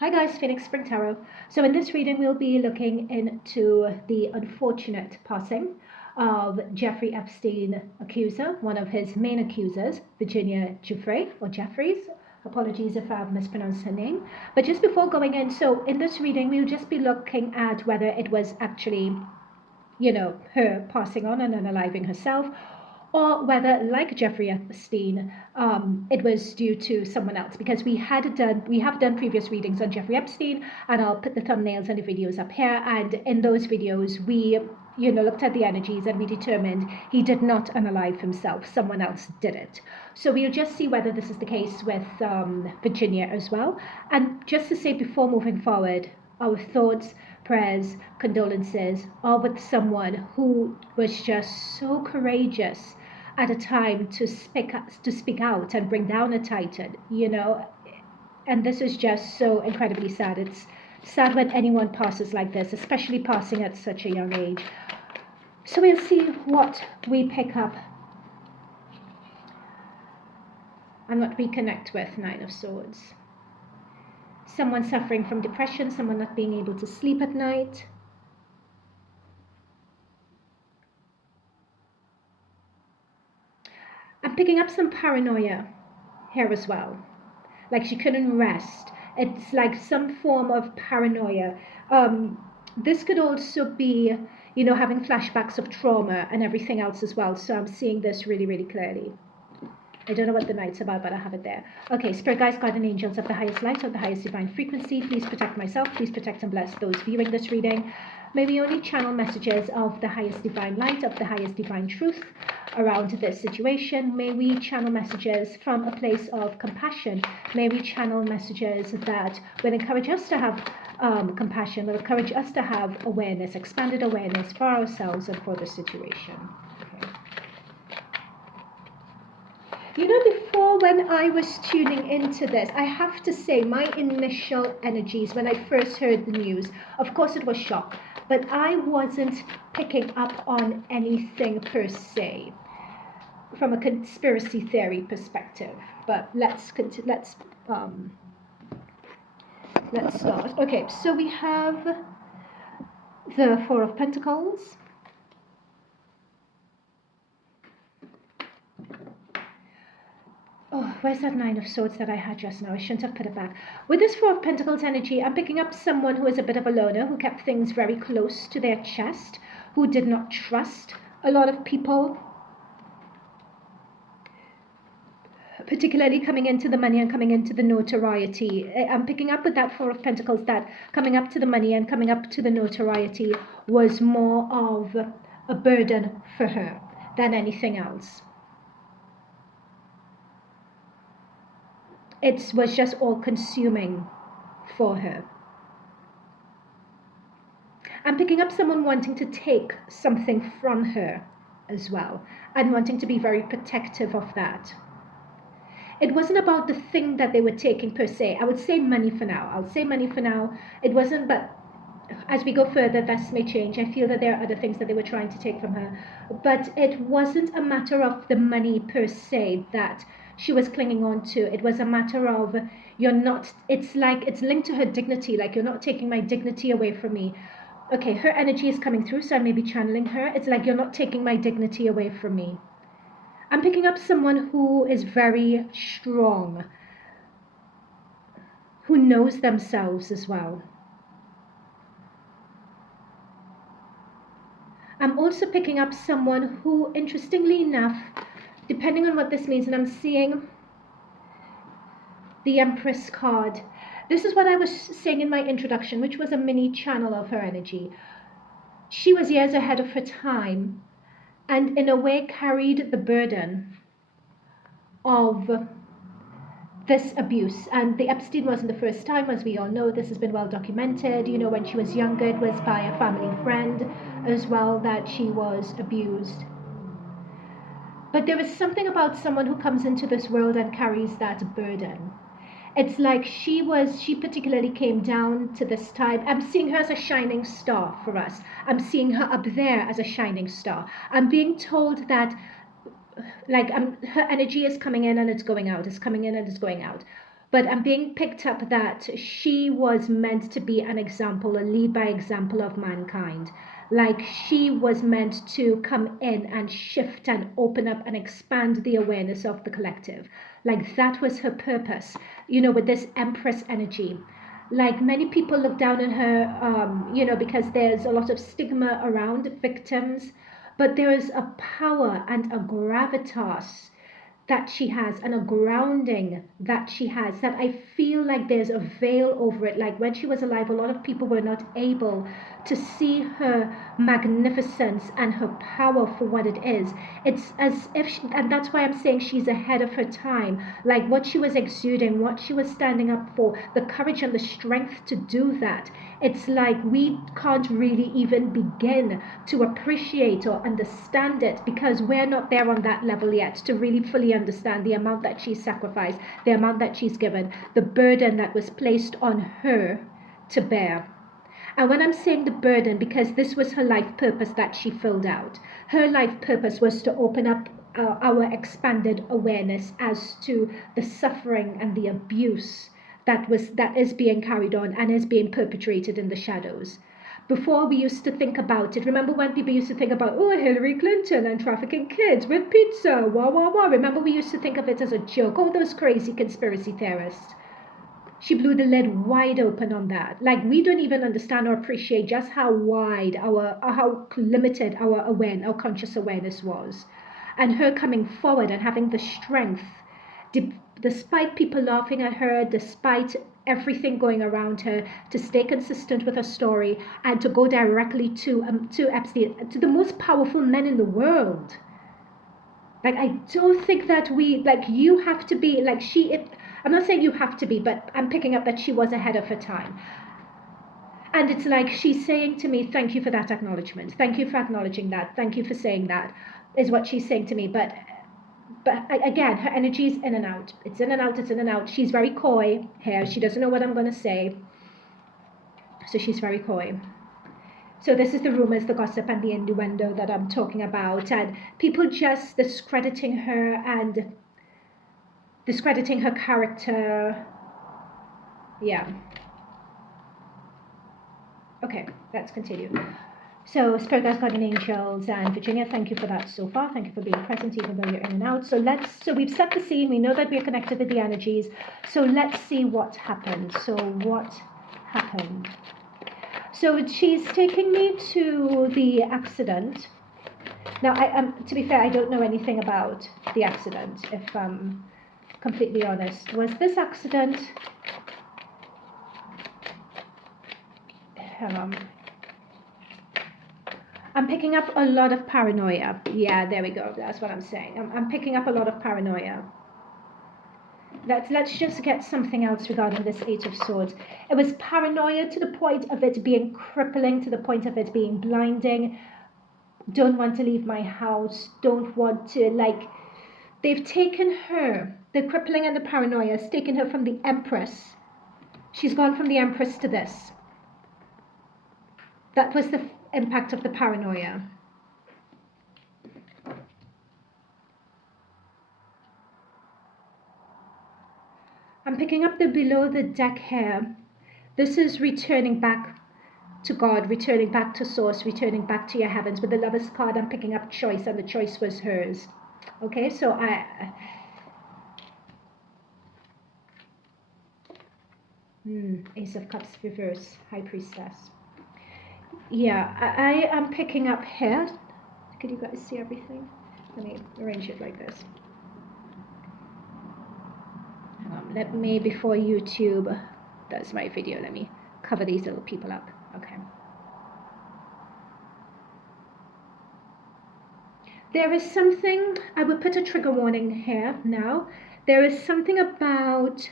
Hi guys, Phoenix Spring Tarot. So in this reading we'll be looking into the unfortunate passing of Jeffrey Epstein accuser, one of his main accusers, Virginia Giuffre or Jeffries. Apologies if I've mispronounced her name. But just before going in, so in this reading we'll just be looking at whether it was actually, her passing on and unaliving herself, or whether, like Jeffrey Epstein, it was due to someone else. Because we have done previous readings on Jeffrey Epstein, and I'll put the thumbnails and the videos up here. And in those videos, we looked at the energies and we determined he did not unalive himself. Someone else did it. So we'll just see whether this is the case with Virginia as well. And just to say before moving forward, our thoughts, prayers, condolences are with someone who was just so courageous at a time to speak out and bring down a titan, and this is just so incredibly sad. It's sad when anyone passes like this, especially passing at such a young age. So we'll see what we pick up and what we connect with. Nine of Swords. Someone suffering from depression, someone not being able to sleep at night. I'm picking up some paranoia here as well. Like she couldn't rest. It's like some form of paranoia. This could also be, having flashbacks of trauma and everything else as well. So I'm seeing this really, really clearly. I don't know what the night's about, but I have it there. Okay, Spirit Guides, Guardian Angels of the highest light, of the highest divine frequency, please protect myself, please protect and bless those viewing this reading. May we only channel messages of the highest divine light, of the highest divine truth around this situation. May we channel messages from a place of compassion. May we channel messages that will encourage us to have compassion, will encourage us to have awareness, expanded awareness for ourselves and for the situation. Before, when I was tuning into this, I have to say my initial energies when I first heard the news, of course it was shock, but I wasn't picking up on anything per se from a conspiracy theory perspective. But let's start. Okay, so we have the Four of Pentacles. Oh, where's that Nine of Swords that I had just now? I shouldn't have put it back. With this Four of Pentacles energy, I'm picking up someone who is a bit of a loner, who kept things very close to their chest, who did not trust a lot of people, particularly coming into the money and coming into the notoriety. I'm picking up with that Four of Pentacles that coming up to the money and coming up to the notoriety was more of a burden for her than anything else. It was just all-consuming for her. I'm picking up someone wanting to take something from her as well, and wanting to be very protective of that. It wasn't about the thing that they were taking per se. I would say money for now. I'll say money for now. It wasn't, but as we go further, this may change. I feel that there are other things that they were trying to take from her. But it wasn't a matter of the money per se that she was clinging on to. It was a matter of, it's like, it's linked to her dignity, like, you're not taking my dignity away from me. Okay, her energy is coming through, so I may be channeling her. It's like, you're not taking my dignity away from me. I'm picking up someone who is very strong, who knows themselves as well. I'm also picking up someone who, interestingly enough, depending on what this means, and I'm seeing the Empress card. This is what I was saying in my introduction, which was a mini channel of her energy. She was years ahead of her time, and in a way carried the burden of this abuse. And the Epstein wasn't the first time, as we all know. This has been well documented. When she was younger, it was by a family friend as well that she was abused. But there is something about someone who comes into this world and carries that burden. It's like she particularly came down to this time. I'm seeing her as a shining star for us. I'm seeing her up there as a shining star. I'm being told that, like, her energy is coming in and it's going out. It's coming in and it's going out. But I'm being picked up that she was meant to be an example, a lead by example of mankind. Like she was meant to come in and shift and open up and expand the awareness of the collective. Like that was her purpose, with this Empress energy. Like many people look down on her, because there's a lot of stigma around victims, but there is a power and a gravitas that she has and a grounding that she has that I feel like there's a veil over it. Like when she was alive, a lot of people were not able to see her magnificence and her power for what it is. It's as if and that's why I'm saying she's ahead of her time. Like what she was exuding, what she was standing up for, the courage and the strength to do that. It's like we can't really even begin to appreciate or understand it because we're not there on that level yet to really fully understand the amount that she's sacrificed, the amount that she's given, the burden that was placed on her to bear. And when I'm saying the burden, because this was her life purpose that she filled out, her life purpose was to open up our expanded awareness as to the suffering and the abuse that is being carried on and is being perpetrated in the shadows. Before we used to think about it, remember when people used to think about, oh, Hillary Clinton and trafficking kids with pizza, wah, wah, wah. Remember we used to think of it as a joke, oh, those crazy conspiracy theorists. She blew the lid wide open on that. Like we don't even understand or appreciate just how wide how limited our conscious awareness was. And her coming forward and having the strength, despite people laughing at her, despite everything going around her, to stay consistent with her story and to go directly to Epstein, to the most powerful men in the world. Like I don't think that you have to be like I'm not saying you have to be, but I'm picking up that she was ahead of her time. And it's like she's saying to me, thank you for that acknowledgement. Thank you for acknowledging that. Thank you for saying that, is what she's saying to me. But again, her energy is in and out. It's in and out, it's in and out. She's very coy here. She doesn't know what I'm going to say. So she's very coy. So this is the rumors, the gossip, and the innuendo that I'm talking about. And people just discrediting her and discrediting her character. Yeah. Okay, let's continue. So Spirit Guides, Guardian Angels, and Virginia, thank you for that so far. Thank you for being present even though you're in and out. So we've set the scene. We know that we're connected with the energies. So let's see what happened. So what happened? So she's taking me to the accident. Now, to be fair, I don't know anything about the accident, if I'm completely honest. Was this accident... I'm picking up a lot of paranoia. Yeah, there we go. That's what I'm saying. I'm picking up a lot of paranoia. Let's just get something else regarding this Eight of Swords. It was paranoia to the point of it being crippling, to the point of it being blinding. Don't want to leave my house. Don't want to, they've taken her. The crippling and the paranoia has taken her from the Empress. She's gone from the Empress to this. That was the impact of the paranoia. I'm picking up the below the deck here. This is returning back to God, returning back to source, returning back to your heavens. With the Lover's card, I'm picking up choice, and the choice was hers. Okay, so Ace of Cups reverse, High Priestess. Yeah, I am picking up here. Can you guys see everything? Let me arrange it like this. Let me, before YouTube does my video, let me cover these little people up. Okay. There is something, I will put a trigger warning here now. There is something about,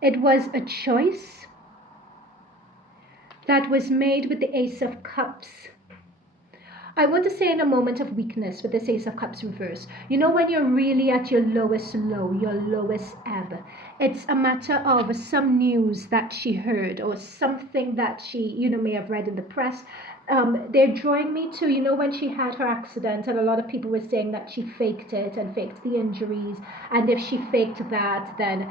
it was a choice that was made with the Ace of Cups. I want to say in a moment of weakness with this Ace of Cups reverse. You know when you're really at your lowest low, your lowest ebb. It's a matter of some news that she heard or something that she, may have read in the press. They're drawing me to, when she had her accident, and a lot of people were saying that she faked it and faked the injuries. And if she faked that, then,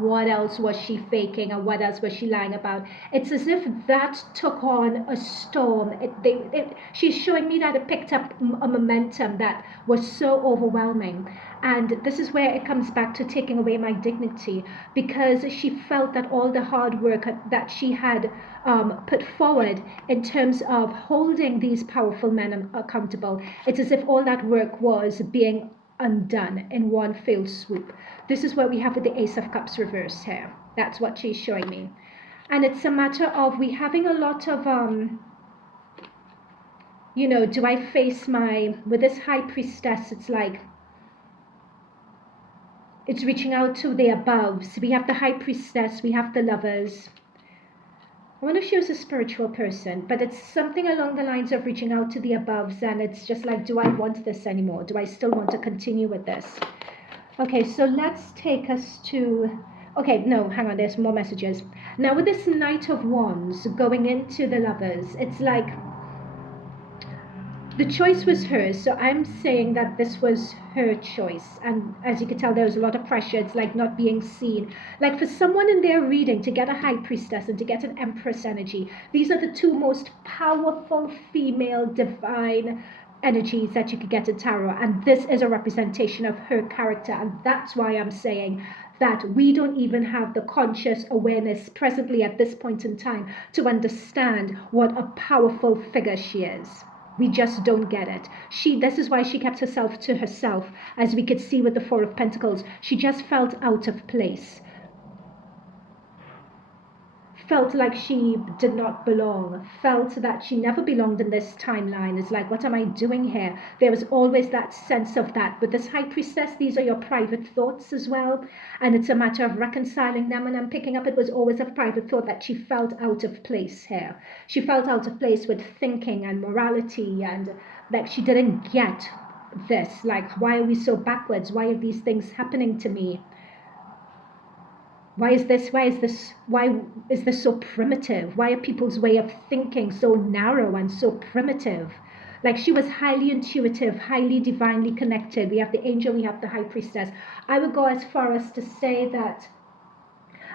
what else was she faking and what else was she lying about? It's as if that took on a storm. She's showing me that it picked up a momentum that was so overwhelming. And this is where it comes back to taking away my dignity, because she felt that all the hard work that she had put forward in terms of holding these powerful men accountable, it's as if all that work was being undone in one fell swoop. This is what we have with the Ace of Cups reverse here. That's what she's showing me. And it's a matter of we having a lot of, do I face with this High Priestess, it's like, it's reaching out to the aboves. We have the High Priestess, we have the Lovers. I wonder if she was a spiritual person, but it's something along the lines of reaching out to the aboves, and it's just like, do I want this anymore? Do I still want to continue with this? Okay, so let's take us to, okay, no, hang on, there's more messages. Now with this Knight of Wands going into the Lovers, it's like, the choice was hers, so I'm saying that this was her choice. And as you can tell, there was a lot of pressure. It's like not being seen. Like for someone in their reading to get a High Priestess and to get an Empress energy, these are the two most powerful female divine energies that you could get in tarot. And this is a representation of her character. And that's why I'm saying that we don't even have the conscious awareness presently at this point in time to understand what a powerful figure she is. We just don't get it. This is why she kept herself to herself, as we could see with the Four of Pentacles. She just felt out of place. Felt like she did not belong. Felt that she never belonged in this timeline. It's like, what am I doing here? There was always that sense of that. With this High Priestess, these are your private thoughts as well. And it's a matter of reconciling them. And I'm picking up, it was always a private thought that she felt out of place here. She felt out of place with thinking and morality, and like she didn't get this. Like, why are we so backwards? Why are these things happening to me? Why is this so primitive? Why are people's way of thinking so narrow and so primitive? Like, she was highly intuitive, highly divinely connected. We have the angel, we have the High Priestess. I would go as far as to say that,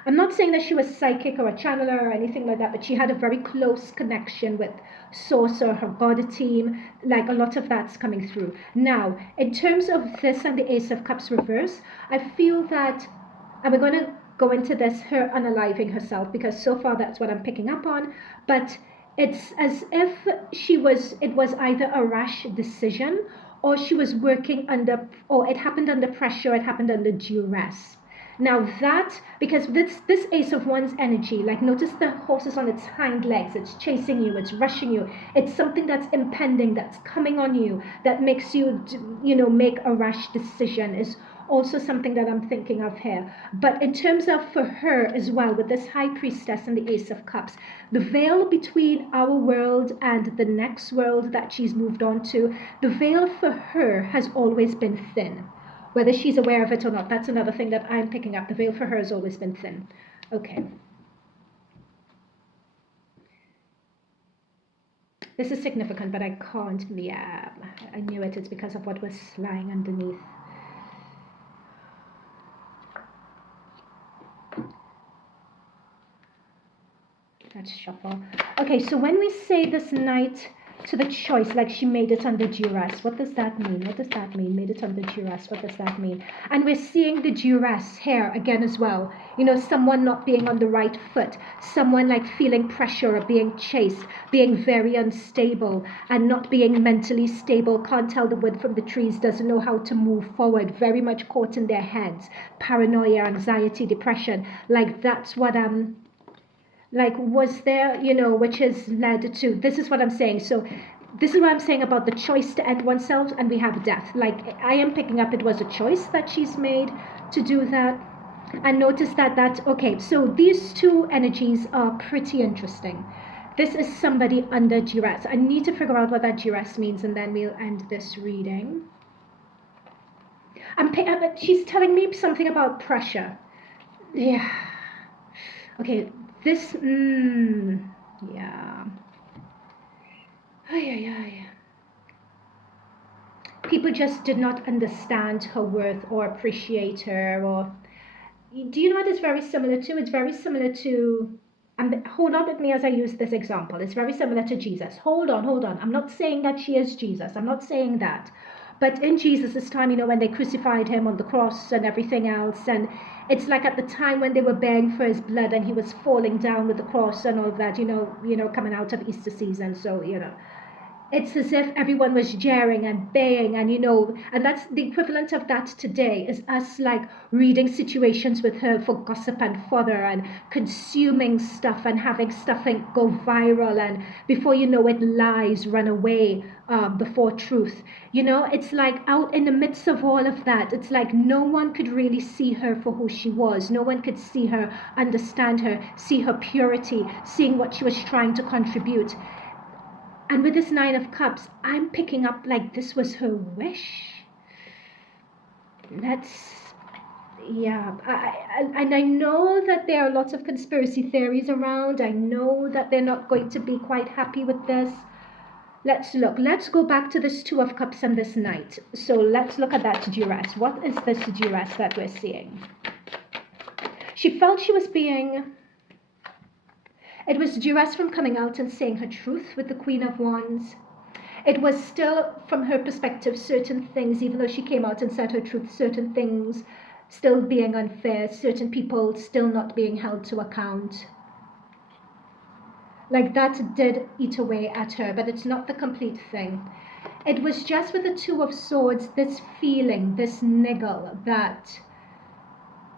I'm not saying that she was psychic or a channeler or anything like that, but she had a very close connection with Source or her God team. Like, a lot of that's coming through. Now, in terms of this and the Ace of Cups reverse, I feel that, and we're going to go into this, her unaliving herself, because so far that's what I'm picking up on, but it's as if it was either a rash decision, or she was working under, or it happened under pressure, it happened under duress. Now that, because this Ace of Wands energy, like, notice the horse is on its hind legs, it's chasing you, it's rushing you, it's something that's impending, that's coming on you, that makes you, make a rash decision, is also something that I'm thinking of here. But in terms of for her as well, with this High Priestess and the Ace of Cups, the veil between our world and the next world that she's moved on to, the veil for her has always been thin. Whether she's aware of it or not, that's another thing that I'm picking up. The veil for her has always been thin. Okay. This is significant, but I can't, yeah, I knew it. It's because of what was lying underneath. Let's shuffle. Okay, so when we say this Knight to the choice, like she made it under duress, what does that mean? What does that mean? Made it under duress, what does that mean? And we're seeing the duress here again as well. Someone not being on the right foot, someone like feeling pressure or being chased, being very unstable and not being mentally stable, can't tell the wood from the trees, doesn't know how to move forward, very much caught in their heads, paranoia, anxiety, depression. Like, that's what like, was there, which has led to, this is what I'm saying. So this is what I'm saying about the choice to end oneself, and we have death. Like, I am picking up, it was a choice that she's made to do that. And notice that, okay, so these two energies are pretty interesting. This is somebody under duress. I need to figure out what that duress means, and then we'll end this reading. She's telling me something about pressure. Yeah. Okay, this, yeah. Ay, ay, ay. People just did not understand her worth or appreciate her. Or do you know what it's very similar to? It's very similar to, and hold on with me as I use this example. It's very similar to Jesus. Hold on, hold on. I'm not saying that she is Jesus. I'm not saying that. But in Jesus' time, you know, when they crucified him on the cross and everything else, and it's like at the time when they were begging for his blood and he was falling down with the cross and all of that, coming out of Easter season. So, it's as if everyone was jeering and baying, and and that's the equivalent of that today, is us like reading situations with her for gossip and fodder and consuming stuff and having stuff go viral, and before you know it, lies run away before truth. It's like out in the midst of all of that, it's like no one could really see her for who she was. No one could see her, understand her, see her purity, seeing what she was trying to contribute. And with this Nine of Cups, I'm picking up like this was her wish. Yeah. And I know that there are lots of conspiracy theories around. I know that they're not going to be quite happy with this. Let's look. Let's go back to this Two of Cups and this Knight. So let's look at that duress. What is this duress that we're seeing? She felt she was being... It was duress from coming out and saying her truth with the Queen of Wands. It was still, from her perspective, certain things, even though she came out and said her truth, certain things still being unfair, certain people still not being held to account. Like that did eat away at her, but it's not the complete thing. It was just with the Two of Swords, this feeling, this niggle, that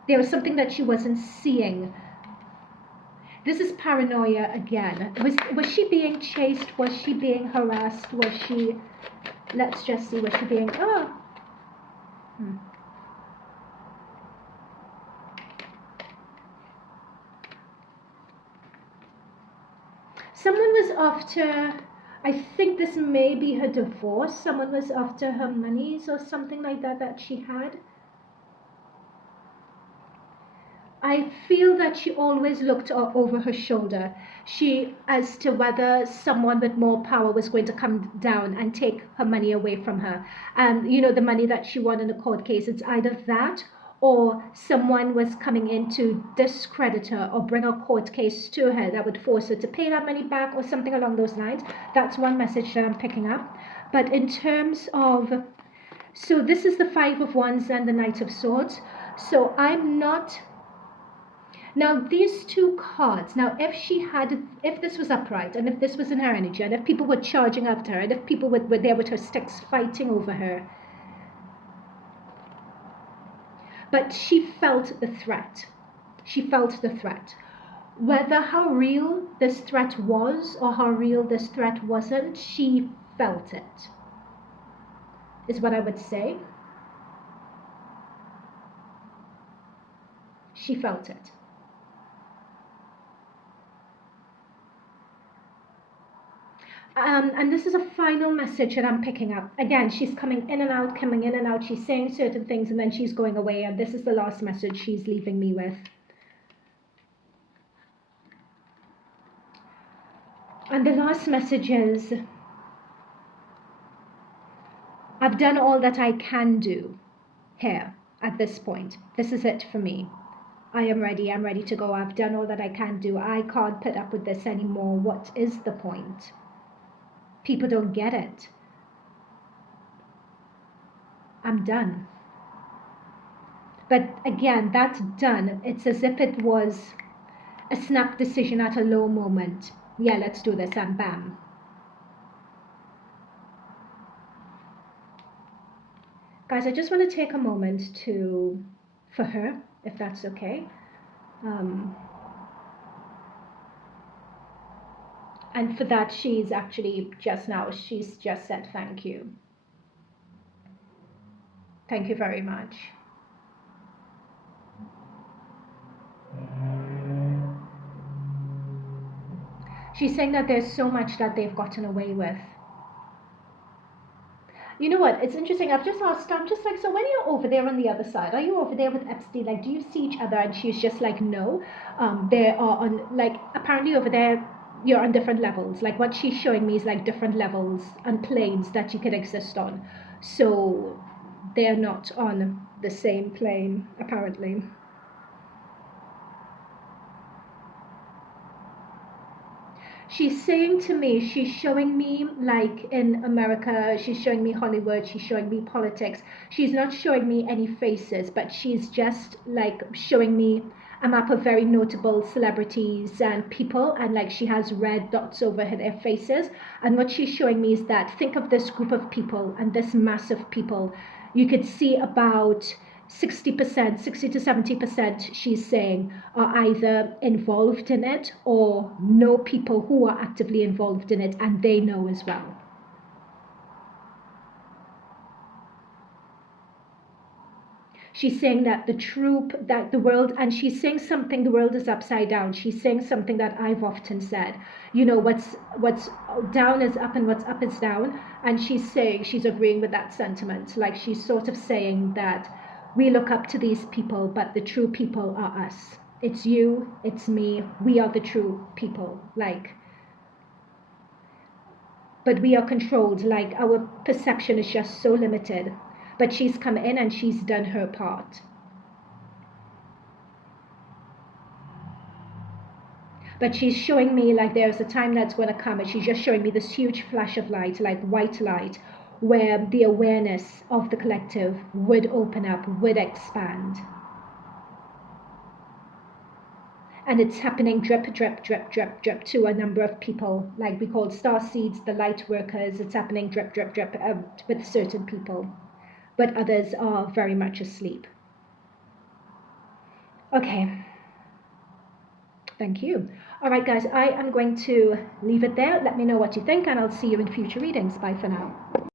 there was something that she wasn't seeing. This is paranoia again. Was she being chased? Was she being harassed? Was she... Let's just see, was she being... Someone was after... I think this may be her divorce. Someone was after her monies or something like that she had. I feel that she always looked over her shoulder. As to whether someone with more power was going to come down and take her money away from her. And, the money that she won in a court case, it's either that or someone was coming in to discredit her or bring a court case to her that would force her to pay that money back or something along those lines. That's one message that I'm picking up. But in terms of... So this is the Five of Wands and the Knight of Swords. So I'm not... Now, these two cards, now if this was upright, and if this was in her energy, and if people were charging after her, and if people were there with her sticks fighting over her, but she felt the threat. She felt the threat. Whether how real this threat was or how real this threat wasn't, she felt it, is what I would say. She felt it. And this is a final message that I'm picking up. Again, she's coming in and out, She's saying certain things and then she's going away. And this is the last message she's leaving me with. And the last message is, I've done all that I can do here at this point. This is it for me. I am ready. I'm ready to go. I've done all that I can do. I can't put up with this anymore. What is the point? People don't get it. I'm done. But again, that's done. It's as if it was a snap decision at a low moment. Yeah, let's do this, and bam. Guys, I just want to take a moment for her, if that's okay. And for that, she's actually she's just said thank you. Thank you very much. She's saying that there's so much that they've gotten away with. You know what? It's interesting. I've just asked. I'm just like, so when you're over there on the other side, are you over there with Epstein? Like, do you see each other? And she's just like, no. They are on like apparently over there. You're on different levels. Like what she's showing me is like different levels and planes that you could exist on. So they're not on the same plane apparently. She's saying to me, she's showing me like in America, she's showing me Hollywood, she's showing me politics. She's not showing me any faces, but she's just like showing me a map of very notable celebrities and people, and like she has red dots over their faces. And what she's showing me is that think of this group of people and this mass of people. You could see about 60%, 60 to 70%, she's saying, are either involved in it or know people who are actively involved in it and they know as well. She's saying that that the world, and she's saying something, the world is upside down. She's saying something that I've often said, you know, what's down is up and what's up is down. And she's saying, she's agreeing with that sentiment. Like she's sort of saying that we look up to these people, but the true people are us. It's you, it's me, we are the true people. Like, but we are controlled, like our perception is just so limited. But she's come in and she's done her part. But she's showing me like there's a time that's going to come, and she's just showing me this huge flash of light, like white light, where the awareness of the collective would open up, would expand. And it's happening drip, drip, drip, drip, drip to a number of people, like we call star seeds, the light workers. It's happening drip, drip, drip with certain people, but others are very much asleep. Okay. Thank you. All right, guys, I am going to leave it there. Let me know what you think, and I'll see you in future readings. Bye for now.